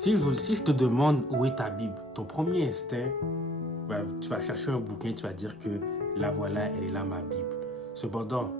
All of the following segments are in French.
Si je te demande où est ta Bible, ton premier instinct, tu vas chercher un bouquin, tu vas dire que la voilà, elle est là ma Bible. Cependant,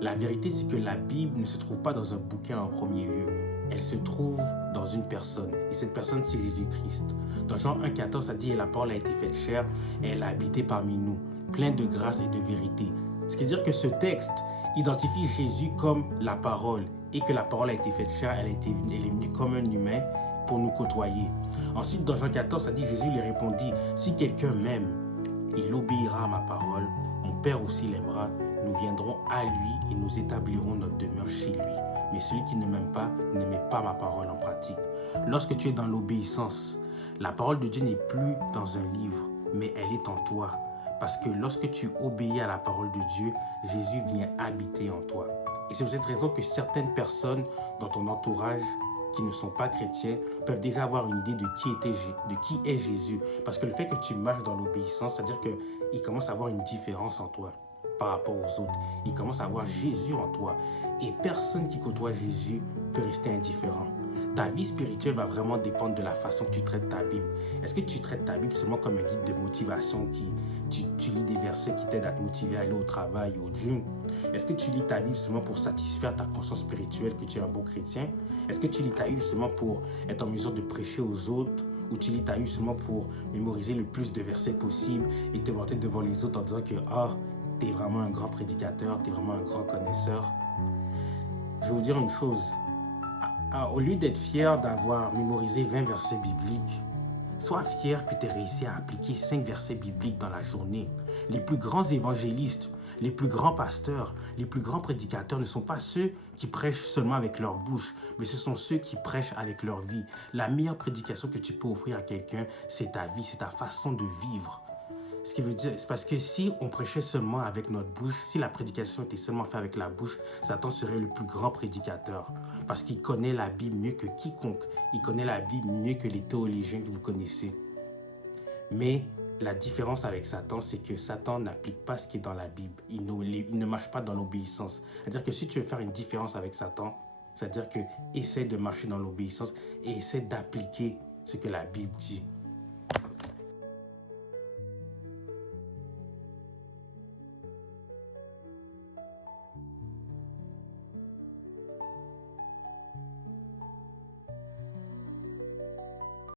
la vérité c'est que la Bible ne se trouve pas dans un bouquin en premier lieu. Elle se trouve dans une personne. Et cette personne, c'est Jésus-Christ. Dans Jean 1,14, ça dit « Et la parole a été faite chair, et elle a habité parmi nous, plein de grâce et de vérité. » Ce qui veut dire que ce texte identifie Jésus comme la parole, et que la parole a été faite chair, elle est venue comme un humain pour nous côtoyer. Ensuite, dans Jean 14, ça dit « Jésus lui répondit, si quelqu'un m'aime, il obéira à ma parole, mon Père aussi l'aimera, nous viendrons à lui et nous établirons notre demeure chez lui. Mais celui qui ne m'aime pas, ne met pas ma parole en pratique. » Lorsque tu es dans l'obéissance, la parole de Dieu n'est plus dans un livre, mais elle est en toi. Parce que lorsque tu obéis à la parole de Dieu, Jésus vient habiter en toi. Et c'est pour cette raison que certaines personnes dans ton entourage qui ne sont pas chrétiens peuvent déjà avoir une idée de qui est Jésus. Parce que le fait que tu marches dans l'obéissance, c'est-à-dire qu'il commence à avoir une différence en toi par rapport aux autres. Il commence à avoir Jésus en toi. Et personne qui côtoie Jésus peut rester indifférent. Ta vie spirituelle va vraiment dépendre de la façon que tu traites ta Bible. Est-ce que tu traites ta Bible seulement comme un guide de motivation tu lis des versets qui t'aident à te motiver à aller au travail ou au gym? Est-ce que tu lis ta Bible seulement pour satisfaire ta conscience spirituelle que tu es un bon chrétien? Est-ce que tu lis ta Bible seulement pour être en mesure de prêcher aux autres? Ou tu lis ta Bible seulement pour mémoriser le plus de versets possible et te vanter devant les autres en disant que tu es vraiment un grand prédicateur, tu es vraiment un grand connaisseur? Je vais vous dire une chose. Au lieu d'être fier d'avoir mémorisé 20 versets bibliques, sois fier que tu aies réussi à appliquer 5 versets bibliques dans la journée. Les plus grands évangélistes, les plus grands pasteurs, les plus grands prédicateurs ne sont pas ceux qui prêchent seulement avec leur bouche, mais ce sont ceux qui prêchent avec leur vie. La meilleure prédication que tu peux offrir à quelqu'un, c'est ta vie, c'est ta façon de vivre. Ce qui veut dire, c'est parce que si on prêchait seulement avec notre bouche, si la prédication était seulement faite avec la bouche, Satan serait le plus grand prédicateur. Parce qu'il connaît la Bible mieux que quiconque. Il connaît la Bible mieux que les théologiens que vous connaissez. Mais la différence avec Satan, c'est que Satan n'applique pas ce qui est dans la Bible. Il ne marche pas dans l'obéissance. C'est-à-dire que si tu veux faire une différence avec Satan, c'est-à-dire que essaie de marcher dans l'obéissance et essaie d'appliquer ce que la Bible dit.